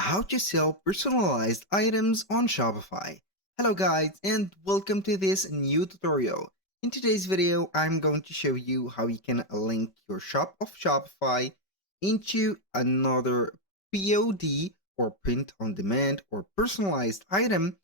How to sell personalized items on Shopify. Hello guys and welcome to this new tutorial. In today's video, I'm going to show you how you can link your shop of Shopify into another POD or print on demand or personalized item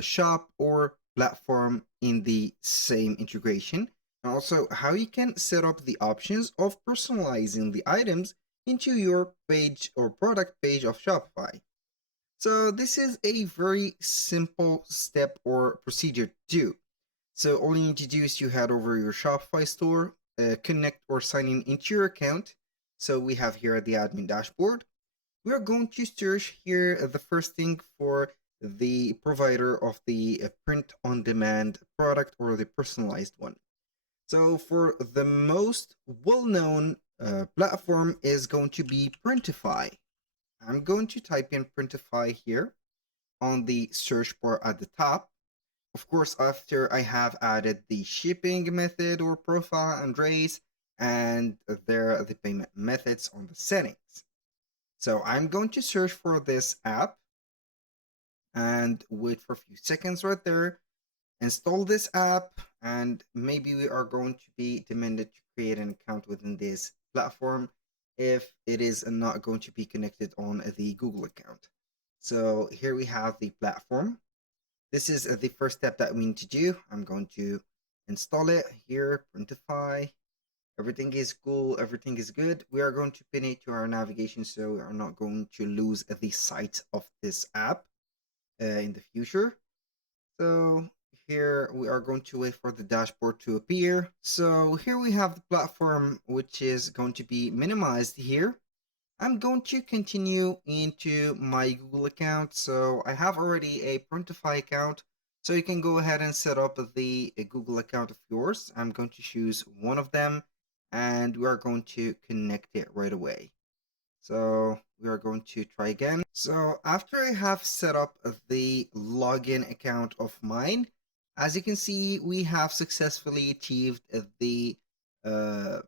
shop or platform in the same integration. And also how you can set up the options of personalizing the items into your page or product page of Shopify. So this is a very simple step or procedure to do. So all you need to do is you head over your Shopify store, connect or sign in into your account. So we have here the admin dashboard. We are going to search here the first thing for the provider of the print on demand product or the personalized one. So for the most well-known platform is going to be Printify. I'm going to type in Printify here on the search bar at the top. Of course, after I have added the shipping method or profile and race, and there are the payment methods on the settings. So I'm going to search for this app and wait for a few seconds right there. Install this app, and maybe we are going to be demanded to create an account within this platform if it is not going to be connected on the Google account. So here we have the platform. This is the first step that we need to do. I'm going to install it here, Printify. Everything is cool, everything is good. We are going to pin it to our navigation so we are not going to lose the sight of this app in the future. So here we are going to wait for the dashboard to appear. So here we have the platform, which is going to be minimized here. I'm going to continue into my Google account. So I have already a Printify account. So you can go ahead and set up the Google account of yours. I'm going to choose one of them and we are going to connect it right away. So we are going to try again. So after I have set up the login account of mine, as you can see, we have successfully achieved the uh,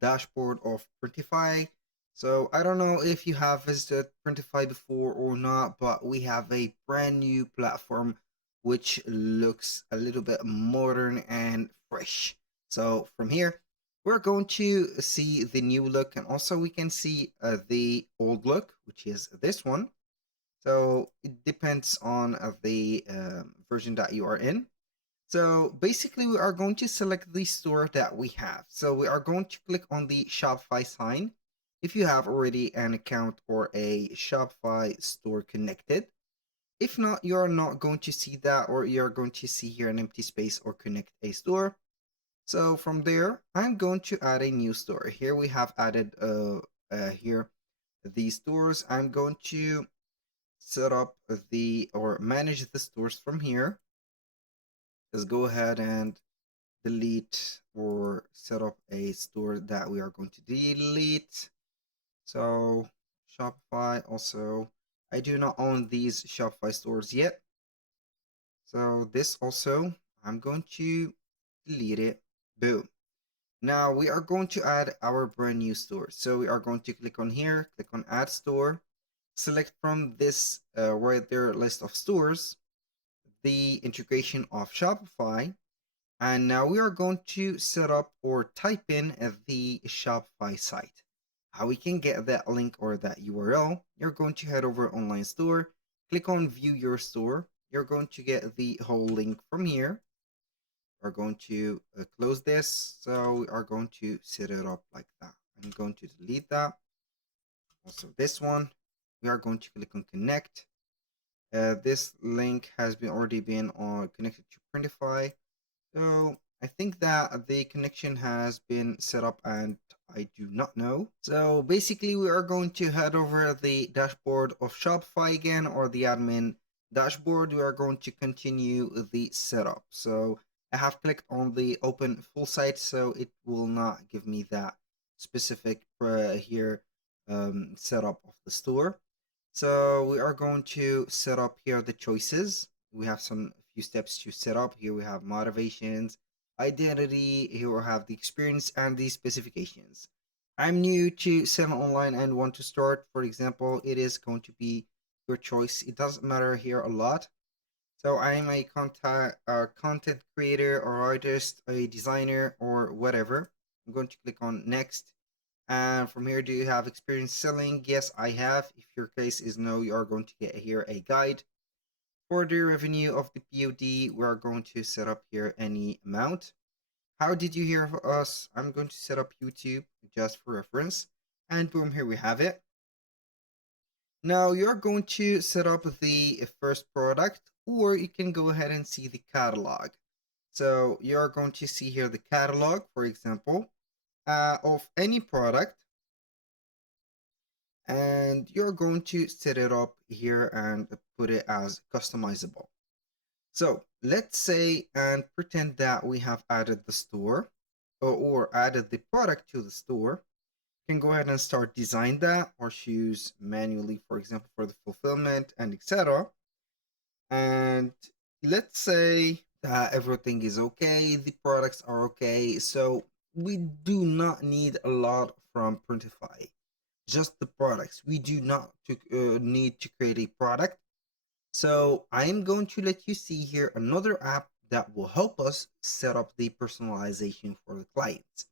dashboard of Printify. So I don't know if you have visited Printify before or not, but we have a brand new platform which looks a little bit modern and fresh. So from here, we're going to see the new look, and also we can see the old look, which is this one. So it depends on the version that you are in. So basically we are going to select the store that we have. So we are going to click on the Shopify sign if you have already an account or a Shopify store connected. If not, you are not going to see that, or you're going to see here an empty space or connect a store. So from there, I'm going to add a new store. Here we have added here the stores. I'm going to set up the or manage the stores from here. Just go ahead and delete or set up a store that we are going to delete. So Shopify also, I do not own these Shopify stores yet. So this also, I'm going to delete it. Boom. Now we are going to add our brand new store. So we are going to click on here, click on add store, select from this right there list of stores, the integration of Shopify. And now we are going to set up or type in the Shopify site. How we can get that link or that URL, you're going to head over online store, click on view your store. You're going to get the whole link from here. We're going to close this. So we are going to set it up like that. I'm going to delete that. Also this one, we are going to click on connect. This link has been already been connected to Printify. So I think that the connection has been set up and I do not know. So basically we are going to head over the dashboard of Shopify again, or the admin dashboard. We are going to continue the setup. So I have clicked on the open full site, so it will not give me that specific here setup of the store. So we are going to set up here the choices. We have some few steps to set up. Here we have motivations, identity. Here we have the experience and the specifications. I'm new to selling online and want to start. For example, it is going to be your choice. It doesn't matter here a lot. So I am a content creator or artist, a designer, or whatever. I'm going to click on next. And from here, do you have experience selling? Yes, I have. If your case is no, you are going to get here a guide. For the revenue of the POD, we are going to set up here any amount. How did you hear of us? I'm going to set up YouTube just for reference. And boom, here we have it. Now you're going to set up the first product, or you can go ahead and see the catalog. So you're going to see here the catalog, for example, of any product, and you're going to set it up here and put it as customizable. So let's say and pretend that we have added the store or added the product to the store. You can go ahead and start design that or choose manually, for example, for the fulfillment and etc. And let's say that everything is okay, the products are okay, so we do not need a lot from Printify, just the products. We do not need to create a product. So I'm going to let you see here another app that will help us set up the personalization for the clients.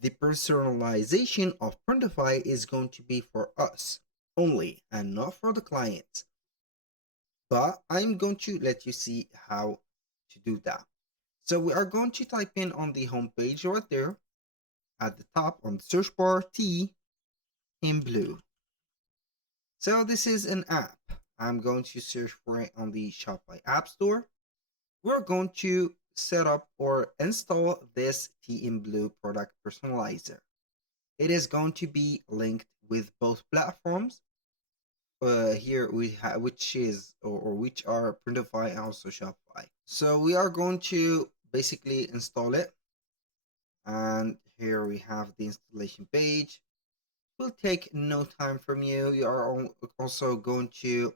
The personalization of Printify is going to be for us only and not for the clients. But I'm going to let you see how to do that. So we are going to type in on the home page right there at the top on the search bar Teeinblue. So this is an app. I'm going to search for it on the Shopify App Store. We're going to set up or install this Teeinblue product personalizer. It is going to be linked with both platforms. Here we have which is or which are Printify and also Shopify. So we are going to basically install it, and here we have the installation page. It will take no time from you. You are also going to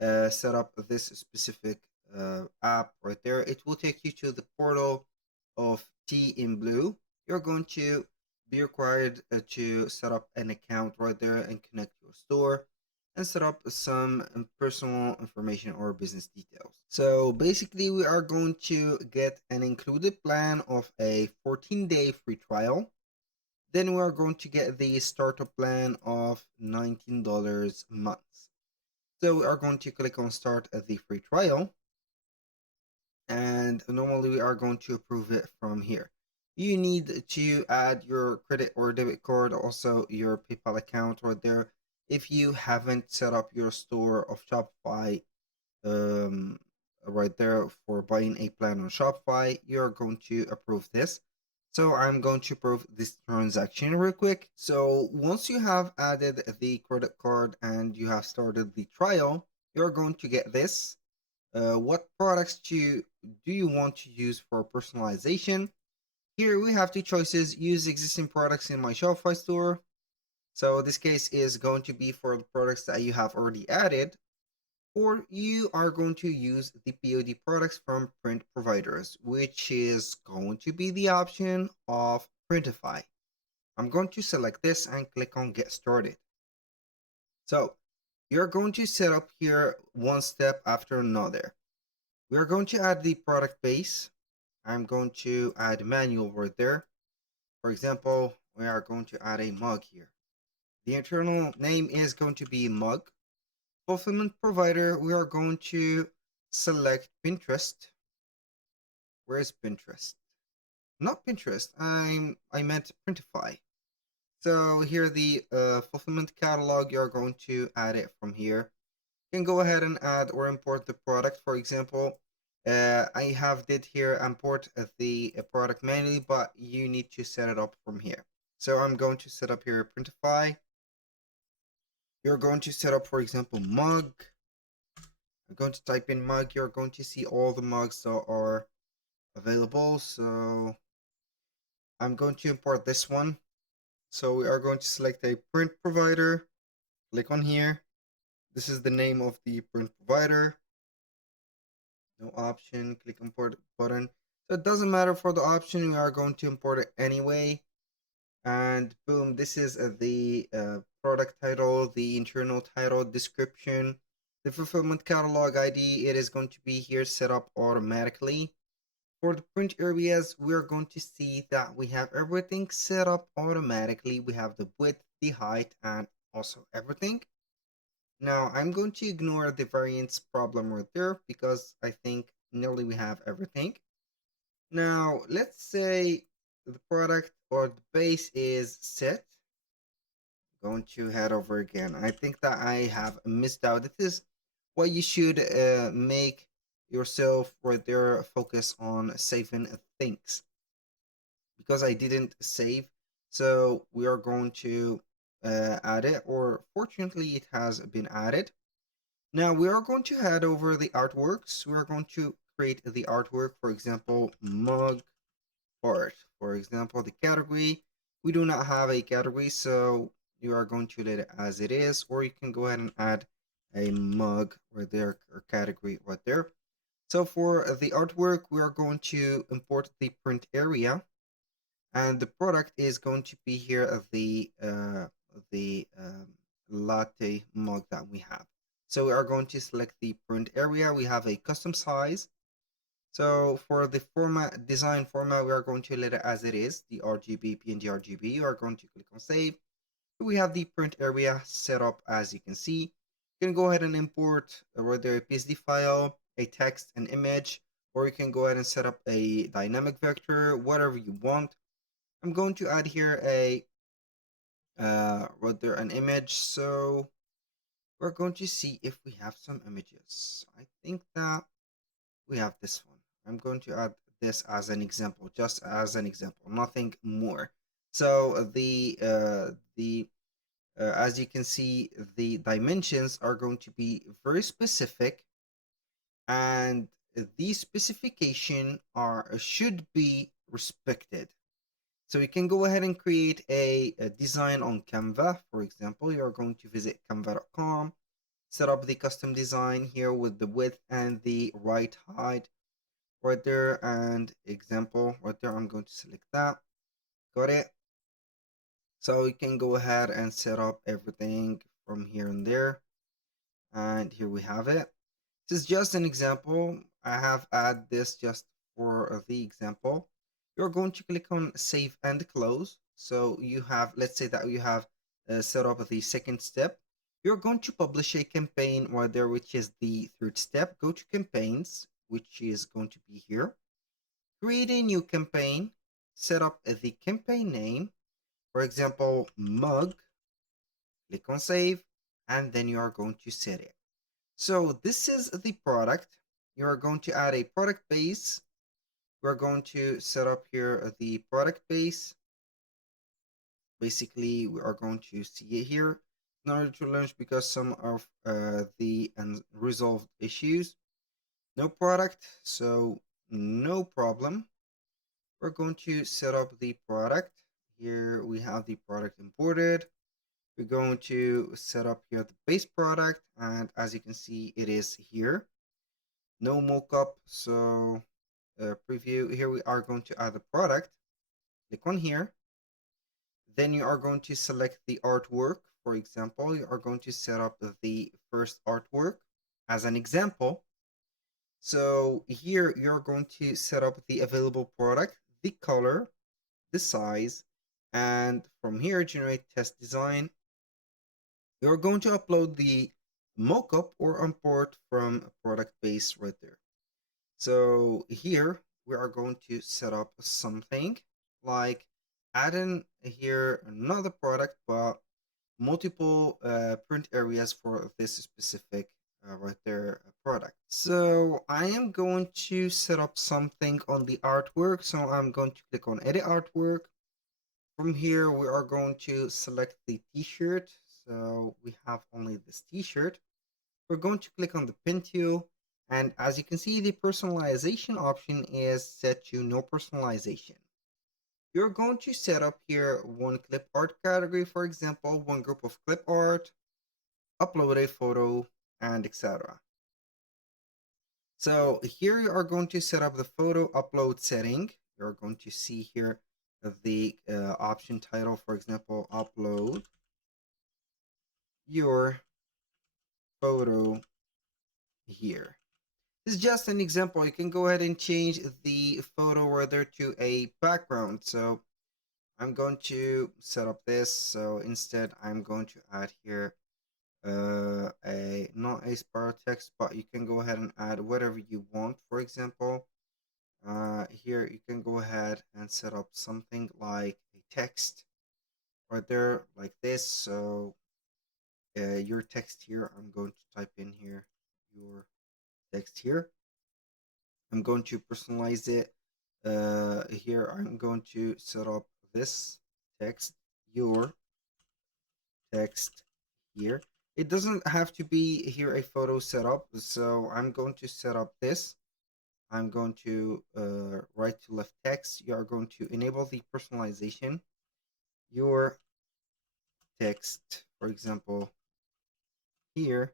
set up this specific app right there. It will take you to the portal of Teeinblue. You're going to be required to set up an account right there and connect your store and set up some personal information or business details. So basically we are going to get an included plan of a 14-day free trial. Then we are going to get the startup plan of $19 a month. So we are going to click on start at the free trial, and normally we are going to approve it from here. You need to add your credit or debit card, also your PayPal account right there. If you haven't set up your store of Shopify right there for buying a plan on Shopify, you're going to approve this. So I'm going to approve this transaction real quick. So once you have added the credit card and you have started the trial, you're going to get this. What products do you want to use for personalization? Here we have two choices: use existing products in my Shopify store. So this case is going to be for the products that you have already added, or you are going to use the POD products from print providers, which is going to be the option of Printify. I'm going to select this and click on get started. So you're going to set up here one step after another. We are going to add the product base. I'm going to add manual right there. For example, we are going to add a mug here. The internal name is going to be mug. Fulfillment provider, we are going to select Pinterest. Where is Pinterest? Not Pinterest, I meant Printify. So here the fulfillment catalog, you're going to add it from here. You can go ahead and add or import the product. For example, I have did here import the product manually, but you need to set it up from here. So I'm going to set up here Printify. You're going to set up, for example, mug. I'm going to type in mug. You're going to see all the mugs that are available. So I'm going to import this one. So we are going to select a print provider. Click on here. This is the name of the print provider. No option. Click import button. So it doesn't matter for the option. We are going to import it anyway. And boom, this is the product title, the internal title, description. The fulfillment catalog ID, it is going to be here set up automatically. For the print areas, we're going to see that we have everything set up automatically. We have the width, the height, and also everything. Now, I'm going to ignore the variance problem right there because I think nearly we have everything. Now, let's say the product or the base is set. Going to head over again. I think that I have missed out. This is what you should make yourself right there focus on saving things because I didn't save. So we are going to add it, or fortunately, it has been added. Now we are going to head over the artworks. We are going to create the artwork, for example, mug art. For example, the category, we do not have a category, so you are going to let it as it is, or you can go ahead and add a mug right there, or category right there. So for the artwork, we are going to import the print area, and the product is going to be here the latte mug that we have. So we are going to select the print area. We have a custom size. So for the format, design format, we are going to let it as it is, the RGB, PNG RGB. You are going to click on save. We have the print area set up as you can see. You can go ahead and import whether a PSD file, a text, an image, or you can go ahead and set up a dynamic vector, whatever you want. I'm going to add here a whether an image. So we're going to see if we have some images. I think that we have this one. I'm going to add this as an example, just as an example, nothing more. So as you can see, the dimensions are going to be very specific, and these specification are should be respected. So you can go ahead and create a design on Canva. For example, you're going to visit canva.com, set up the custom design here with the width and the right height right there, and example right there. I'm going to select that. Got it. So you can go ahead and set up everything from here and there. And here we have it. This is just an example. I have added this just for the example. You're going to click on save and close. So you have, let's say that you have set up the second step. You're going to publish a campaign right there, which is the third step. Go to campaigns, which is going to be here. Create a new campaign. Set up the campaign name. For example, mug. Click on save, and then you are going to set it. So this is the product. You are going to add a product base. We're going to set up here the product base. Basically, we are going to see it here in order to launch because some of the unresolved issues. No product, so no problem. We're going to set up the product. Here we have the product imported. We're going to set up here the base product, and as you can see, it is here. No mockup, so preview. Here we are going to add the product. Click on here. Then you are going to select the artwork. For example, you are going to set up the first artwork as an example. So here you're going to set up the available product, the color, the size, and from here generate test design. You're going to upload the mockup or import from product base right there. So here we are going to set up something like add in here another product, but multiple print areas for this specific right there product. So I am going to set up something on the artwork. So I'm going to click on edit artwork. From here, we are going to select the t-shirt. So we have only this t-shirt. We're going to click on the pen tool. And as you can see, the personalization option is set to no personalization. You're going to set up here one clip art category, for example, one group of clip art, upload a photo, and etc. So here you are going to set up the photo upload setting. You're going to see here the option title, for example, upload your photo here. This is just an example. You can go ahead and change the photo rather to a background. So I'm going to set up this. So instead, I'm going to add here a not a sparrow text, but you can go ahead and add whatever you want. For example, here you can go ahead and set up something like a text right there like this. So your text here, I'm going to type in here your text here. I'm going to personalize it. Here I'm going to set up this text, your text here. It doesn't have to be here a photo setup, so I'm going to set up this. I'm going to right to left text. You are going to enable the personalization. Your text, for example, here,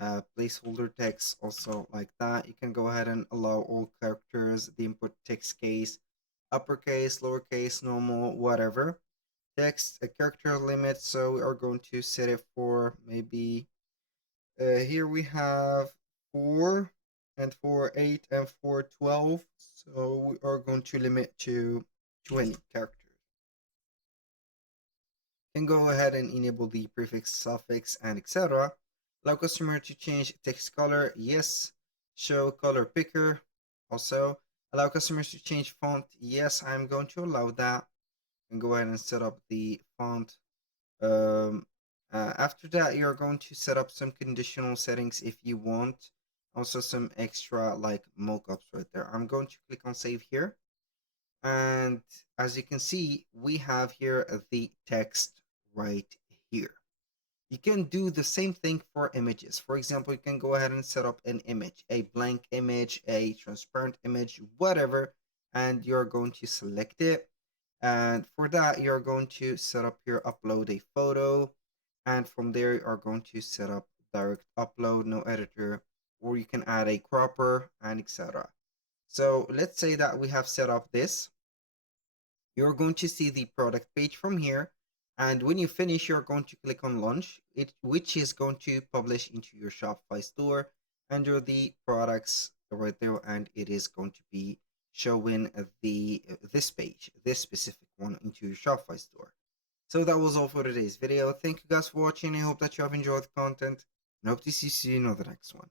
placeholder text also like that. You can go ahead and allow all characters, the input text case, uppercase, lowercase, normal, whatever. Text, a character limit, so we are going to set it for maybe, here we have 4 and 4, 8 and 4, 12. So we are going to limit to 20 characters. Can go ahead and enable the prefix, suffix, and etc. Allow customer to change text color. Yes. Show color picker. Also, allow customers to change font. Yes, I'm going to allow that. And go ahead and set up the font. After that, you're going to set up some conditional settings if you want. Also, some extra like mockups right there. I'm going to click on save here. And as you can see, we have here the text right here. You can do the same thing for images. For example, you can go ahead and set up an image, a blank image, a transparent image, whatever, and you're going to select it. And for that, you're going to set up here, upload a photo. And from there, you are going to set up direct upload, no editor, or you can add a cropper and etc. So let's say that we have set up this. You're going to see the product page from here. And when you finish, you're going to click on launch, which is going to publish into your Shopify store under the products right there. And it is going to be showing this page, this specific one, into your Shopify store. So that was all for today's video. Thank you guys for watching. I hope that you have enjoyed the content and hope to see you in the next one.